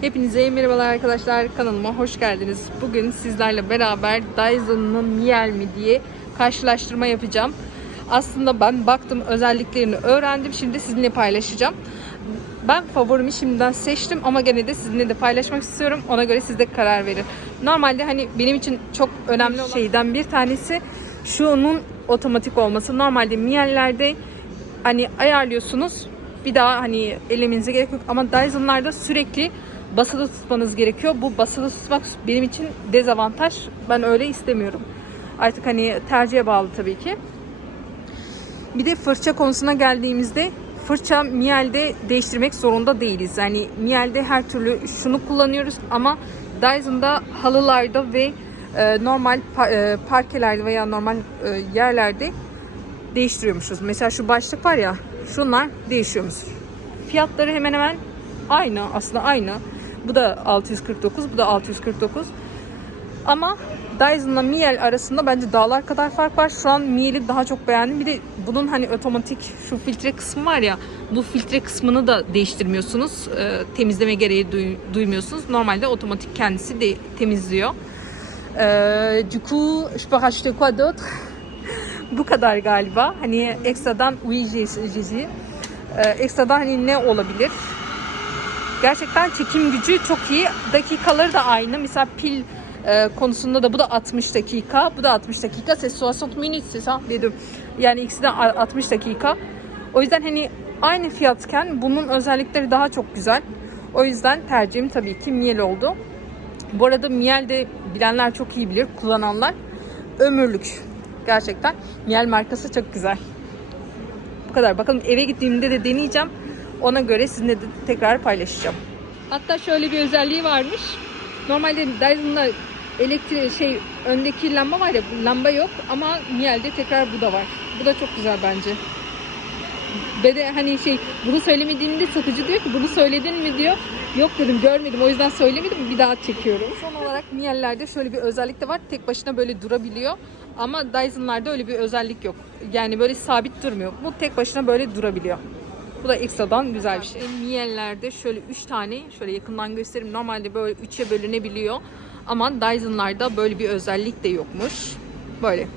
Hepinize merhabalar arkadaşlar. Kanalıma hoş geldiniz. Bugün sizlerle beraber Dyson'ın Miel mi diye karşılaştırma yapacağım. Aslında ben baktım özelliklerini öğrendim. Şimdi sizinle paylaşacağım. Ben favorimi şimdiden seçtim ama gene de sizinle de paylaşmak istiyorum. Ona göre siz de karar verin. Normalde hani benim için çok önemli olan şeyden bir tanesi şunun otomatik olması. Normalde Miel'lerde hani ayarlıyorsunuz. Bir daha hani elemenize gerek yok ama Dyson'larda sürekli basılı tutmanız gerekiyor. Bu basılı tutmak benim için dezavantaj. Ben öyle istemiyorum. Artık hani tercihe bağlı tabii ki. Bir de fırça konusuna geldiğimizde fırça Miel'de değiştirmek zorunda değiliz. Yani Miel'de her türlü şunu kullanıyoruz ama Dyson'da halılarda ve e, normal pa- e, parkelerde veya normal e, yerlerde değiştiriyormuşuz. Mesela şu başlık var ya şunlar değişiyormuş. Fiyatları hemen hemen aynı aslında aynı. Bu da 649, bu da 649. Ama Dyson'la Miele arasında bence dağlar kadar fark var. Şu an Miele'i daha çok beğendim. Bir de bunun hani otomatik şu filtre kısmı var ya bu filtre kısmını da değiştirmiyorsunuz. Ee, temizleme gereği duy- duymuyorsunuz. Normalde otomatik kendisi de temizliyor. Ee, du coup, je peux quoi d'autre? Bu kadar galiba. Hani ekstradan oui j'ai- j'ai. Ee, ekstradan hani ne olabilir? Gerçekten çekim gücü çok iyi. Dakikaları da aynı. Mesela pil e, konusunda da bu da 60 dakika. Bu da 60 dakika. C'est 60 minutes c'est ça deux. Yani ikisi de a- 60 dakika. O yüzden hani aynı fiyatken bunun özellikleri daha çok güzel. O yüzden tercihim tabii ki Miel oldu. Bu arada Miel de bilenler çok iyi bilir. Kullananlar ömürlük. Gerçekten Miel markası çok güzel. Bu kadar. Bakalım eve gittiğimde de deneyeceğim. Ona göre sizinle de tekrar paylaşacağım. Hatta şöyle bir özelliği varmış. Normalde Dyson'da elektrik şey öndeki lamba var ya lamba yok ama Miel'de tekrar bu da var. Bu da çok güzel bence. Ve de hani şey bunu söylemediğimde satıcı diyor ki bunu söyledin mi diyor. Yok dedim görmedim o yüzden söylemedim bir daha çekiyorum. Son olarak Miel'lerde şöyle bir özellik de var. Tek başına böyle durabiliyor. Ama Dyson'larda öyle bir özellik yok. Yani böyle sabit durmuyor. Bu tek başına böyle durabiliyor. Bu da ekstradan güzel bir şey. Miel'lerde şöyle 3 tane şöyle yakından göstereyim. Normalde böyle 3'e bölünebiliyor. Ama Dyson'larda böyle bir özellik de yokmuş. Böyle.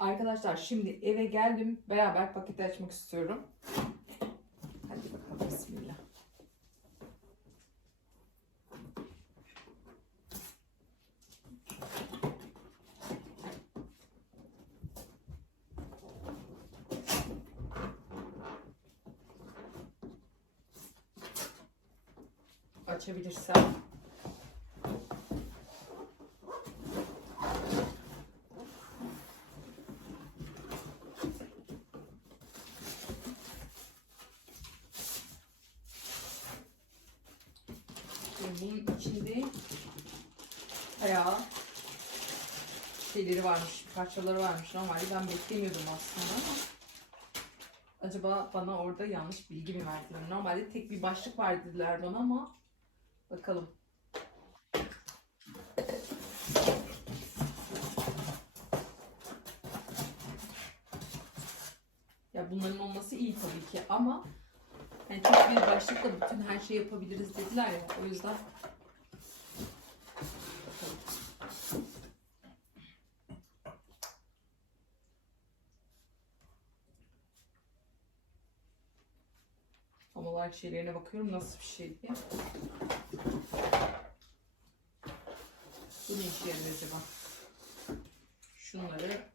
Arkadaşlar şimdi eve geldim. Beraber paketi açmak istiyorum. Hadi bakalım bismillah. Açabilirsem. Bunun içinde bayağı şeyleri varmış, parçaları varmış. Normalde ben beklemiyordum aslında ama acaba bana orada yanlış bilgi mi verdiler? Normalde tek bir başlık var dediler bana ama bakalım. Ya bunların olması iyi tabii ki ama yani tek bir başlıkla bütün her şeyi yapabiliriz dediler ya. O yüzden Tam olarak şeylerine bakıyorum nasıl bir şey diye. Bu ne işe yarıyor acaba? Şunları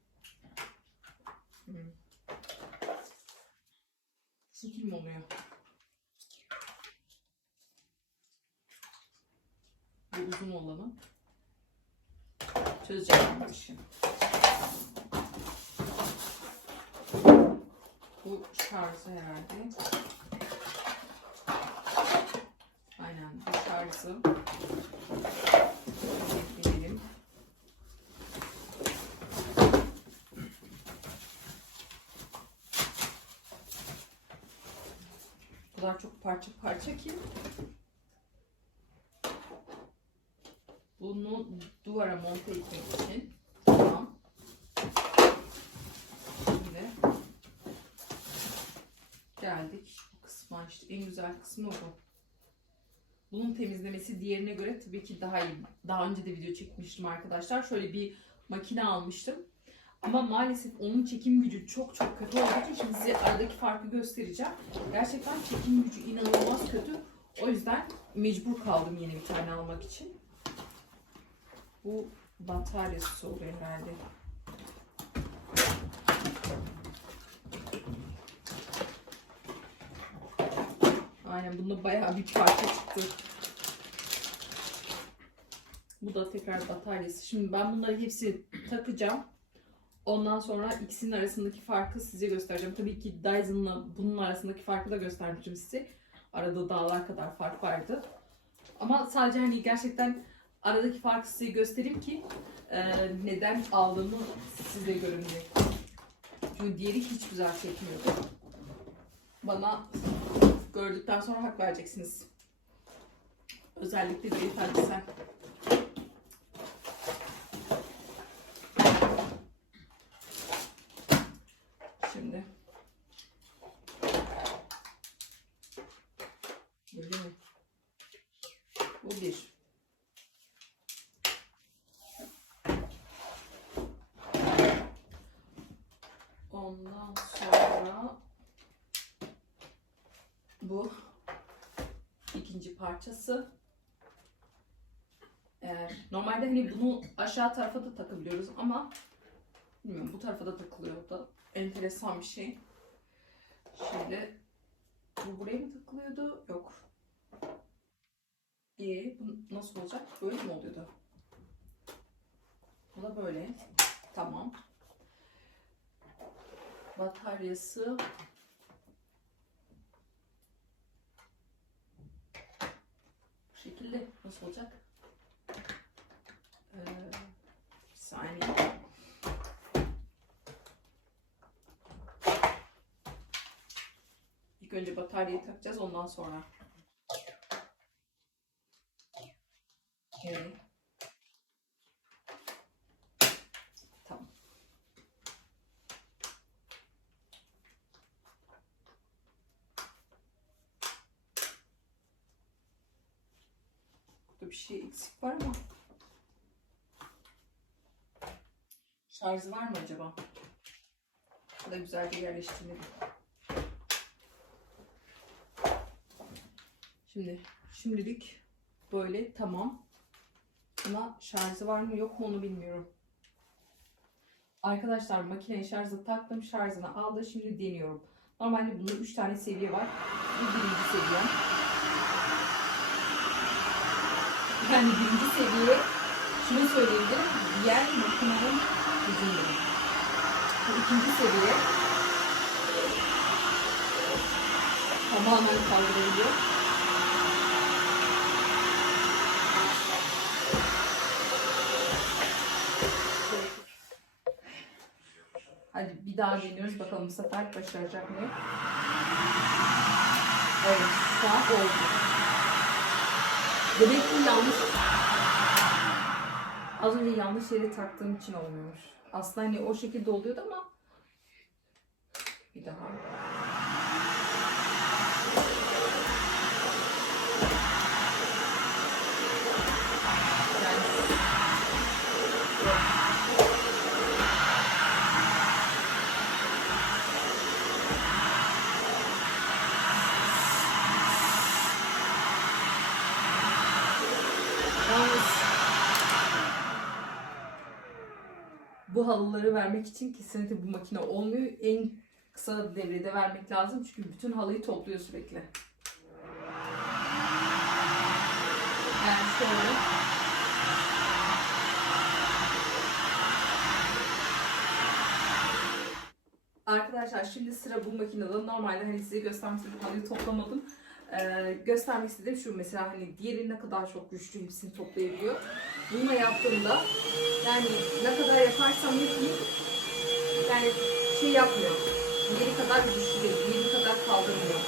hmm. Şekil mi oluyor? Bu uzun olanı. Çözeceğim bu işi. Bu şarjı herhalde. Aynen şarjı. Ekleyelim. Bu kadar çok parça parça ki. Bu bunu duvara monte etmek için. Tamam. Şimdi geldik bu kısma işte en güzel kısmı bu. Bunun temizlemesi diğerine göre tabii ki daha iyi. Daha önce de video çekmiştim arkadaşlar. Şöyle bir makine almıştım. Ama maalesef onun çekim gücü çok çok kötü olduğu için şimdi size aradaki farkı göstereceğim. Gerçekten çekim gücü inanılmaz kötü. O yüzden mecbur kaldım yeni bir tane almak için. Bu bataryası oluyor herhalde. Aynen bunda bayağı bir parça çıktı. Bu da tekrar bataryası. Şimdi ben bunları hepsi takacağım. Ondan sonra ikisinin arasındaki farkı size göstereceğim. Tabii ki Dyson'la bunun arasındaki farkı da göstermiştim size. Arada dağlar kadar fark vardı. Ama sadece hani gerçekten aradaki farkı size göstereyim ki e, neden aldığımı size görün diye. Çünkü diğeri hiç güzel çekmiyordu. Bana gördükten sonra hak vereceksiniz. Özellikle beyefendi sen. Şimdi. Öyle mi? Bu bir. Ondan sonra bu ikinci parçası. Eğer normalde hani bunu aşağı tarafa da takabiliyoruz ama bilmiyorum bu tarafa da takılıyor da enteresan bir şey. Şöyle bu buraya mı takılıyordu? Yok. Ee, bu nasıl olacak? Böyle mi oluyordu? Bu da böyle. Tamam. Bataryası bu şekilde nasıl olacak? Ee, bir saniye. İlk önce bataryayı takacağız ondan sonra. Evet. Tamam. Bir şey eksik var ama. Şarjı var mı acaba? Bu da güzel bir yerleştirmeli. Şimdi şimdilik böyle tamam. Ama şarjı var mı yok mu onu bilmiyorum. Arkadaşlar makineye şarjı taktım. Şarjını aldı. Şimdi deniyorum. Normalde bunda 3 tane seviye var. Bu birinci seviye. Yani birinci seviye şunu söyleyebilirim. Diğer makinenin uzunluğu. Bu ikinci seviye. Tamamen kaldırabiliyor. Hadi bir daha deniyoruz bakalım bu sefer başaracak mı? Evet, an oldu. Demek ki yanlış. Az önce yanlış yere taktığım için olmuyormuş. Aslında hani o şekilde oluyordu ama bir daha. Yani Yalnız bu halıları vermek için kesinlikle bu makine olmuyor. En kısa devrede vermek lazım çünkü bütün halıyı topluyor sürekli. Yani şöyle. Arkadaşlar şimdi sıra bu makinede. Normalde hani size göstermek istedim halıyı toplamadım. Ee, göstermek istediğim şu mesela hani diğeri ne kadar çok güçlü hepsini toplayabiliyor. Bununla yaptığımda yani ne kadar yaparsam yapayım yani şey yapmıyor. Diğeri kadar değil, diğeri kadar kaldırmıyor.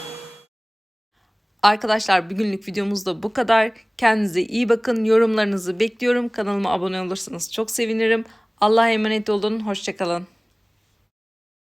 Arkadaşlar bugünlük videomuz da bu kadar. Kendinize iyi bakın. Yorumlarınızı bekliyorum. Kanalıma abone olursanız çok sevinirim. Allah'a emanet olun. Hoşçakalın.